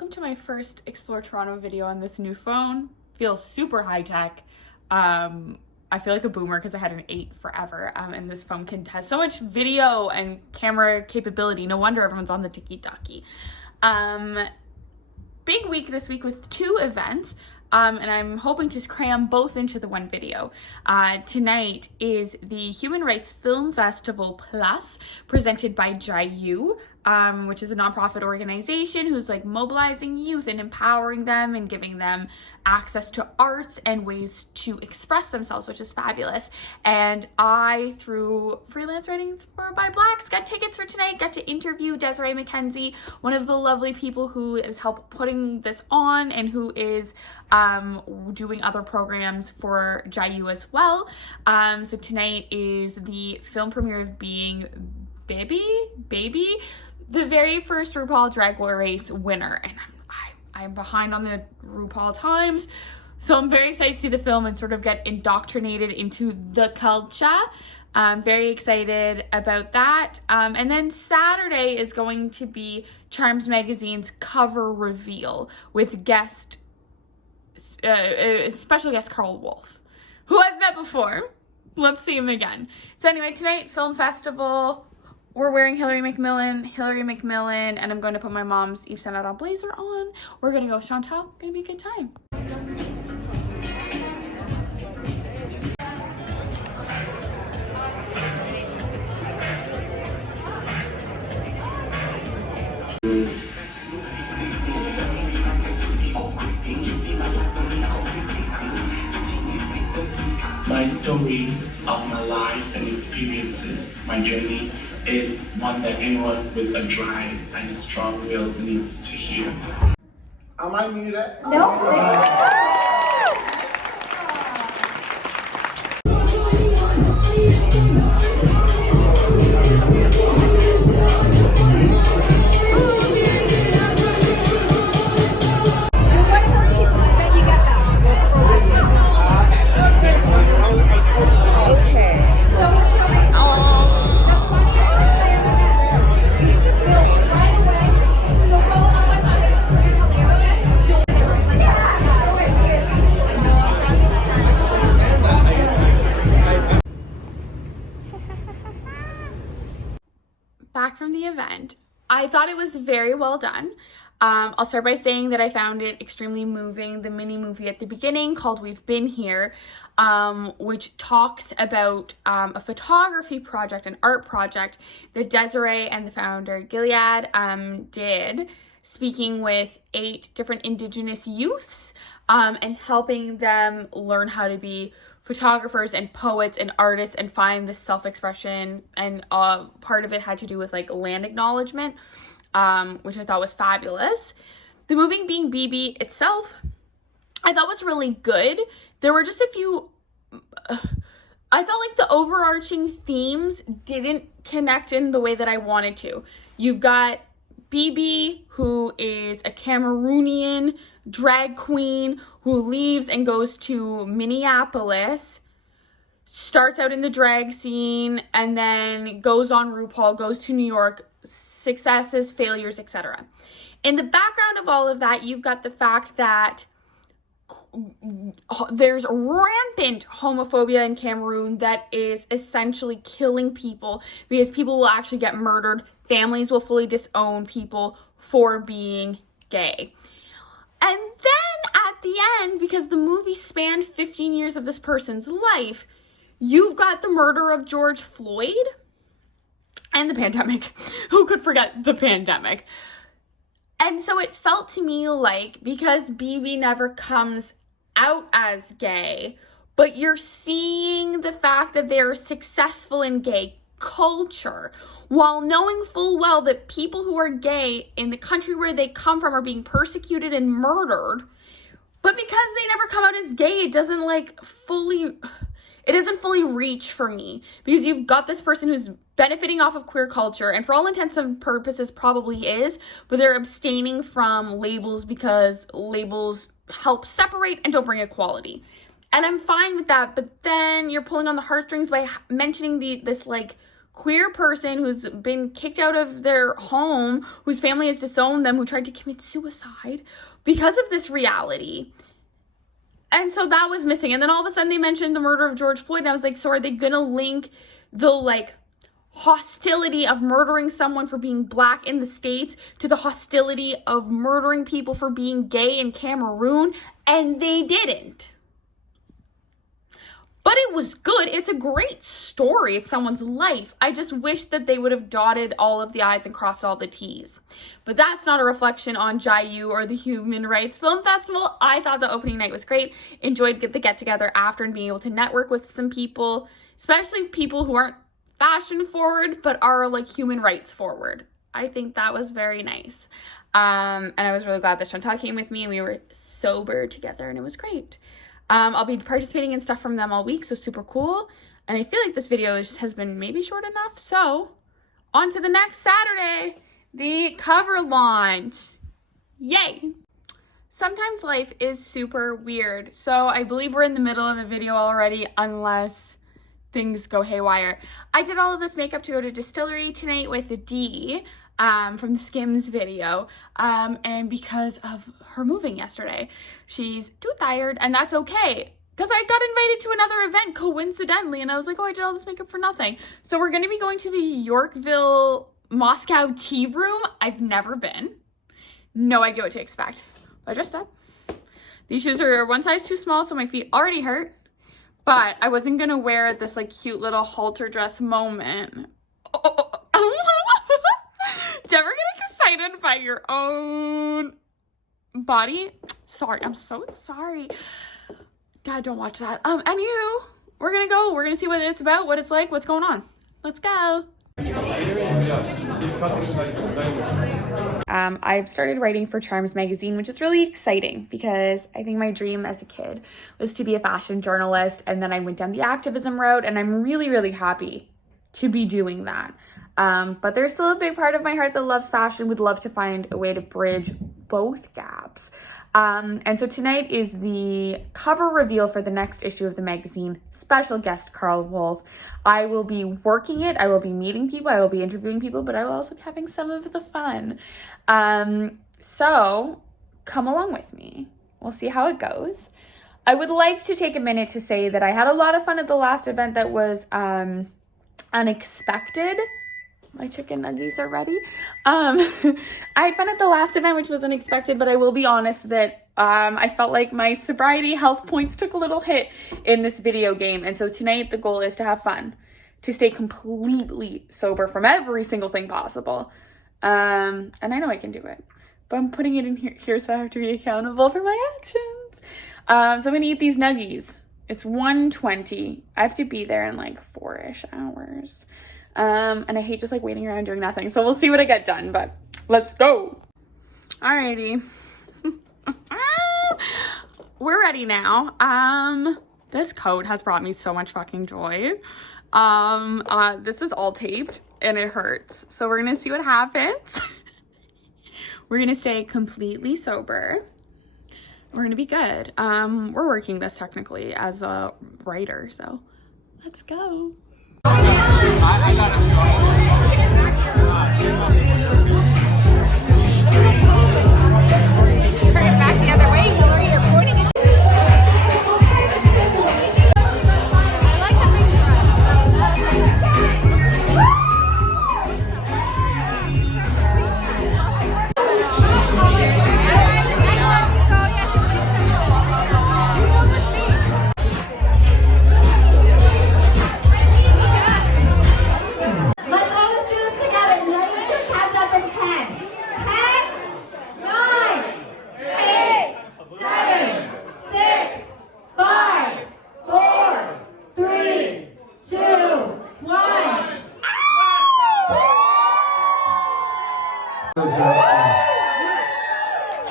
welcome to my first Explore Toronto video on this new phone. Feels super high tech. I feel like a boomer because I had an 8 forever, and this phone has so much video and camera capability. No wonder everyone's on the tiki-taki. Big week this week with 2 events, and I'm hoping to cram both into the one video. Tonight is the Human Rights Film Festival Plus, presented by JAYU, which is a nonprofit organization who's like mobilizing youth and empowering them and giving them access to arts and ways to express themselves, which is fabulous. And I, through freelance writing for By Blacks, got tickets for tonight, got to interview Desiree McKenzie, one of the lovely people who has helped putting this on and who is doing other programs for JAYU as well. So tonight is the film premiere of Being Baby, the very first RuPaul Drag Race winner, and I'm behind on the RuPaul times, so I'm very excited to see the film and sort of get indoctrinated into the culture. I'm very excited about that. And then Saturday is going to be Chaarmz magazine's cover reveal with special guest Carl Wolf, who I've met before. Let's see him again. So anyway, tonight, film festival. We're wearing Hillary McMillan, and I'm going to put my mom's Yves Saint Laurent blazer on. We're going to go Chantal. Going to be a good time. My story of my life and experiences, my journey, is one that anyone with a drive and a strong will needs to hear. Am I muted? No. Back from the event, I thought it was very well done. I'll start by saying that I found it extremely moving. The mini movie at the beginning called We've Been Here, which talks about a photography project, an art project that Desiree and the founder Gilead did, speaking with 8 different Indigenous youths and helping them learn how to be photographers and poets and artists and find this self-expression, and part of it had to do with like land acknowledgement, which I thought was fabulous. The movie Being BB itself, I thought was really good. There were just a few, I felt like the overarching themes didn't connect in the way that I wanted to. You've got BB, who is a Cameroonian drag queen who leaves and goes to Minneapolis, starts out in the drag scene, and then goes on RuPaul, goes to New York, successes, failures, etc. In the background of all of that, you've got the fact that there's rampant homophobia in Cameroon that is essentially killing people because people will actually get murdered. Families will fully disown people for being gay. And then at the end, because the movie spanned 15 years of this person's life, you've got the murder of George Floyd and the pandemic. Who could forget the pandemic? And so it felt to me like, because BB never comes out as gay, but you're seeing the fact that they're successful in gay culture, while knowing full well that people who are gay in the country where they come from are being persecuted and murdered. But because they never come out as gay, it doesn't fully reach for me, because you've got this person who's benefiting off of queer culture, and for all intents and purposes probably is, but they're abstaining from labels because labels help separate and don't bring equality. And I'm fine with that, but then you're pulling on the heartstrings by mentioning this like queer person who's been kicked out of their home, whose family has disowned them, who tried to commit suicide because of this reality. And so that was missing. And then all of a sudden they mentioned the murder of George Floyd. And I was like, so are they going to link the like hostility of murdering someone for being black in the States to the hostility of murdering people for being gay in Cameroon? And they didn't. But it was good. It's a great story. It's someone's life. I just wish that they would have dotted all of the I's and crossed all the T's. But that's not a reflection on JAYU or the Human Rights Film Festival. I thought the opening night was great. Enjoyed the get-together after and being able to network with some people, especially people who aren't fashion forward, but are like human rights forward. I think that was very nice. And I was really glad that Chantal came with me and we were sober together and it was great. I'll be participating in stuff from them all week, so super cool. And I feel like this video has been maybe short enough. So on to the next Saturday, the cover launch. Yay! Sometimes life is super weird. So I believe we're in the middle of a video already, unless things go haywire. I did all of this makeup to go to Distillery tonight with a D from the Skims video, and because of her moving yesterday, she's too tired, and that's okay, because I got invited to another event coincidentally, and I was like, oh, I did all this makeup for nothing. So we're going to be going to the Yorkville Moscow Tea Room. I've never been. No idea what to expect. I dressed up. These shoes are one size too small, so my feet already hurt. But I wasn't going to wear this like cute little halter dress moment. Do you ever get excited by your own body? Sorry, I'm so sorry. God, don't watch that. Anywho, we're going to go. We're going to see what it's about, what it's like, what's going on. Let's go. I've started writing for Chaarmz magazine, which is really exciting because I think my dream as a kid was to be a fashion journalist, and then I went down the activism route, and I'm really, really happy to be doing that. But there's still a big part of my heart that loves fashion, would love to find a way to bridge both gaps. And so tonight is the cover reveal for the next issue of the magazine. Special guest Carl Wolf. I will be working it. I will be meeting people. I will be interviewing people, but I will also be having some of the fun. So come along with me. We'll see how it goes. I would like to take a minute to say that I had a lot of fun at the last event that was unexpected. My chicken nuggies are ready. I had fun at the last event, which was unexpected, but I will be honest that I felt like my sobriety health points took a little hit in this video game. And so tonight the goal is to have fun, to stay completely sober from every single thing possible. And I know I can do it, but I'm putting it in here so I have to be accountable for my actions. So I'm going to eat these nuggies. It's 1:20. I have to be there in like 4-ish hours. And I hate just like waiting around doing nothing. So we'll see what I get done, but let's go. Alrighty. We're ready now. This coat has brought me so much fucking joy. This is all taped and it hurts. So we're gonna see what happens. We're gonna stay completely sober. We're gonna be good. We're working this technically as a writer, so let's go. I turn it back the other way, Hillary, you're pointing it. I like that ring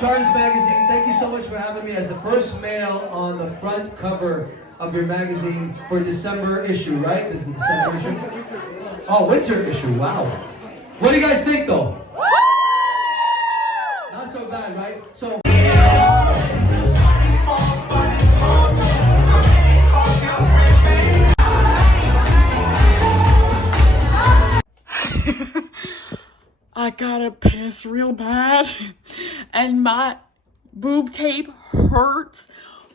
Chaarmz magazine, thank you so much for having me as the first male on the front cover of your magazine for December issue, right? This is the December issue? Oh, winter issue, wow. What do you guys think though? Not so bad, right? So. this real bad. And my boob tape hurts.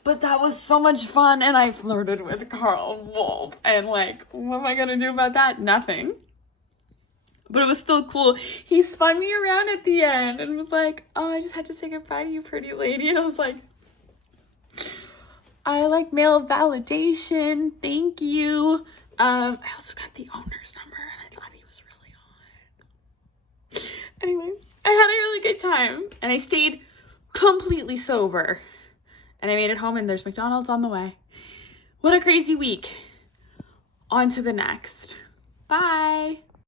But that was so much fun. And I flirted with Carl Wolf. And like, what am I going to do about that? Nothing. But it was still cool. He spun me around at the end and was like, oh, I just had to say goodbye to you, pretty lady. And I was like, I like male validation. Thank you. I also got the owner's number and I thought he was really hot. Anyway, I had a really good time and I stayed completely sober. And I made it home and there's McDonald's on the way. What a crazy week. On to the next. Bye.